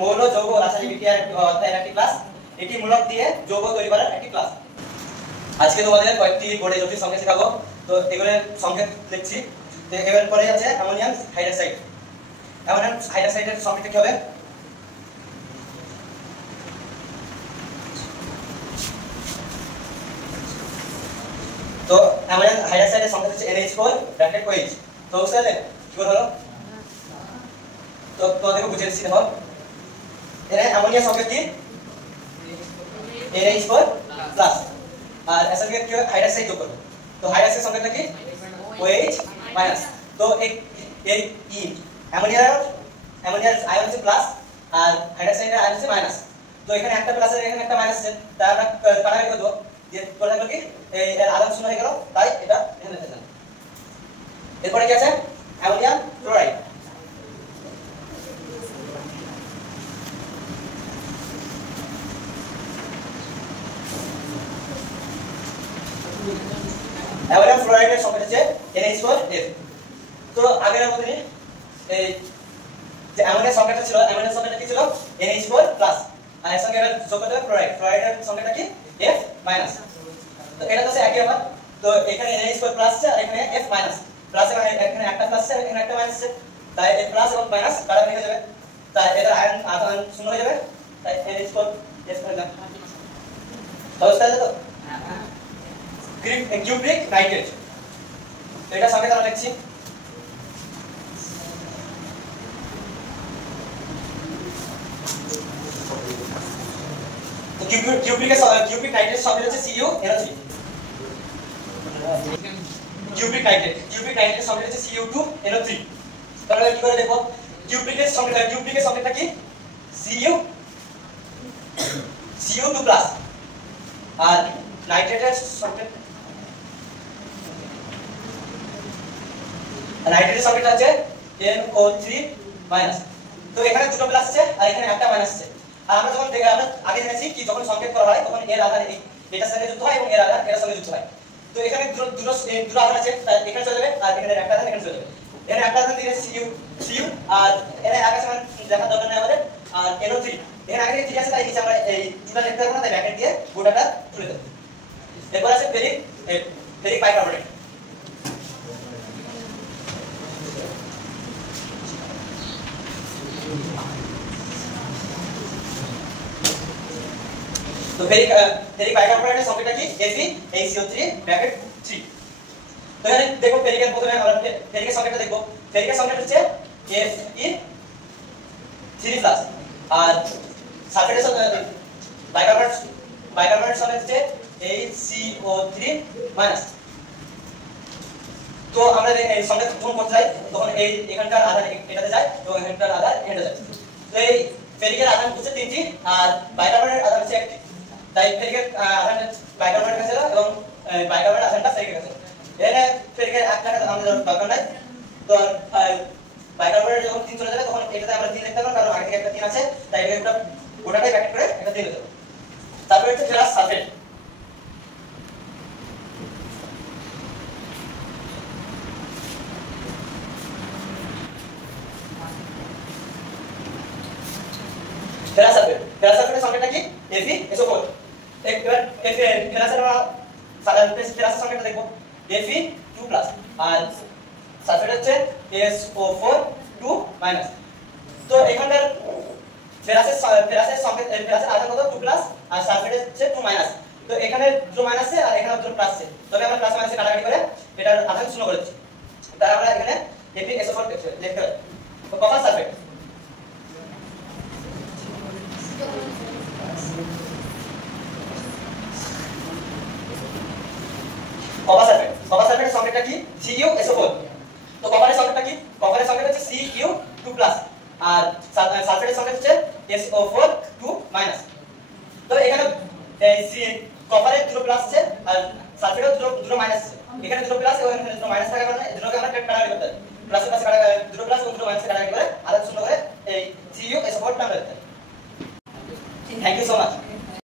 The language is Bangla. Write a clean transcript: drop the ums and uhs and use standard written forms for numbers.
মৌল যৌগ রাসায়নিক বিক্রিয়ার অধ্যায়ের একটি ক্লাস। এটি মূলক দিয়ে যৌগ তৈরি করার একটি ক্লাস। আজকে তোমাদের কয়েকটি বোর্ডে জটিল সংখ্যা শেখাবো। তো এগুলোর সংখ্যা লিখছি। তো এবার পরে আছে অ্যামোনিয়াম হাইড্রোক্সাইড। অ্যামোনিয়াম হাইড্রোক্সাইডের সংখ্যা কি হবে? তো অ্যামোনিয়াম হাইড্রোক্সাইডের সংখ্যা হচ্ছে NH4 ব্র্যাকেট OH। তো বুঝলে কি হলো? তো তোমাদেরকে বুঝিয়ে দিচ্ছি। দেখো এখানে অ্যামোনিয়া সংখ্যা কি NH4 প্লাস, আর এর সঙ্গে কি হাইড্রোক্সাইড যোগ করবে। তো হাইড্রোক্সাইড সংখ্যাটা কি OH মাইনাস। তো এই ই অ্যামোনিয়ার আয়ন হচ্ছে প্লাস আর হাইড্রোক্সাইডের আয়ন হচ্ছে মাইনাস। তো এখানে একটা প্লাস আর এখানে একটা মাইনাস আছে, তাই আমরা কাটাকাটি করব। যে করে থাকলো কি এর আয়ন শূন্য হয়ে গেল, তাই এটা এখানে লিখতে হবে। এরপরে কি আছে অ্যামোনিয়াম ক্লোরাইড। অ্যামোনিয়াম ফ্লোরাইডের সংখ্যা হচ্ছে NH4F। তো আগের মতই এই যে অ্যামোনিয়ার সংখ্যাটা ছিল, অ্যামোনিয়ার সংখ্যাটা কি ছিল NH4 প্লাস, আর এর সঙ্গে এবার যোগ করতে হবে ফ্লোরাইড। ফ্লোরাইডের সংখ্যাটা কি F মাইনাস। তো এটা তো একই ব্যাপার। তো এখানে NH4 প্লাস আছে আর এখানে F মাইনাস। প্লাস এখানে একটা প্লাস আছে এখানে একটা মাইনাস আছে, তাই এই প্লাস এবং মাইনাস কাটাকাটি হয়ে যাবে, তাই এটার আয়ন আধান শূন্য হয়ে যাবে, তাই NH4F হয়ে যাবে। তাহলে তো কিউপ্রিক নাইট্রেট। তো এটা সংখ্যা আমরা লিখছি। তো কিউপ্রিক নাইট্রেটের সংখ্যা হচ্ছে CuNO3। কিউপ্রিক নাইট্রেটের সংখ্যা হচ্ছে Cu2NO3। তাহলে কি করে দেখো কিউপ্রিকের সংখ্যাটা কি Cu2 প্লাস, আর নাইট্রেটের সংখ্যাটা আছে NO3 মাইনাস। তো এখানে দুটো প্লাস আছে আর এখানে একটা মাইনাস আছে। আর আমরা যখন আমরা আগে জেনেছি কি যখন সংকেত করা হয় তখন এর আধার এটার সঙ্গে যুক্ত হয় এবং এর আধার এর সঙ্গে যুক্ত হয়। তো এখানে দুটো আধার আছে, তাই এখানে চলে যাবে আর এখানে একটা আধার এখানে চলে যাবে। এখানে একটা আধার দিয়েছে Cu আর এর আগে সমান দেখা দরকার নেই আমাদের। আর NO3 এখানে আগে ঠিক আছে, তাই নিচে আমরা এই দুটো লিখতে পারবো না, তাই ব্র্যাকেট দিয়ে গোটাটা তুলে দেব। এরপর আছে ফেরিক বাইকার্বনেট। তো ফেরিক বাইকার্বনেটের সংখ্যাটা কি FeHCO3 ব্র্যাকেট 3। তো এখানে দেখো ফেরিকের প্রথমে আমরা ফেরিকের সংখ্যাটা দেখব। ফেরিকের সংখ্যাটা হচ্ছে Fe3 প্লাস, আর সালফেটের বাইকার্বনেটের সংখ্যা হচ্ছে HCO3 মাইনাস। তো আমরা এই সংখ্যা যখন করতে যাই তখন এই এখানকার আধার এটাতে যায় এবং এখানকার আধার এটাতে যায়। তো এই ফেরিকের আধার হচ্ছে তিনটি আর বাইকার্বনেটের আধার হচ্ছে একটি, তাই ফেরিকের আধারটা বাইকার্বনেটের কাছে যায় এবং বাইকার্বনেটের আধারটা ফেরিকের কাছে। এখানে ফেরিকের একটা আমাদের দরকার নাই। তো বাইকার্বনেট যখন 3 চলে যাবে তখন এটাতে আমরা 3 লিখতে পারবো, কারণ আগে থেকে একটা 3 আছে, তাই এটা গোটাটাই ব্র্যাকেট করে একটা 3 লিখতে হবে। তারপর হচ্ছে ফেরাস সালফেট। ফেরাস সালফেটের সংখ্যাটা কি FeSO4। এবার ফেরাসের সংখ্যাটা দেখবো Fe2 প্লাস, আর সালফেট হচ্ছে SO4 2 মাইনাস। তো এখানকার ফেরাসের আধার কত 2 প্লাস আর সালফেট হচ্ছে 2 মাইনাস। তো এখানে দুটো মাইনাস আছে আর এখানে দুটো প্লাস আছে, তবে আমরা প্লাস মাইনাসে কাটাকাটি করে এটার আধার শূন্য করে দিচ্ছি, তাই আমরা এখানে FeSO4 লিখতে হবে। তো কপার সালফেট। কপার সালফেটের সংখ্যাটা কি CuSO4। তো কপারের সংখ্যাটা কি কপারের সংখ্যাটা হচ্ছে Cu2 প্লাস, আর সালফেটের সংখ্যা হচ্ছে SO4 2 মাইনাস। তো এখানে কপারের দুটো প্লাস আছে আর সালফেটের দুটো মাইনাস আছে। এখানে দুটো প্লাস এবং এখানে দুটো মাইনাস থাকার কারণে দুটোকে আমরা কাটাকাটি করতে হবে। প্লাসের পাশে দুটো প্লাস এবং দুটো মাইনাস কাটাকাটি করে আলাদা শূন্য করে এই CuSO4 টা আমরা লিখতে হবে। Thank you so much.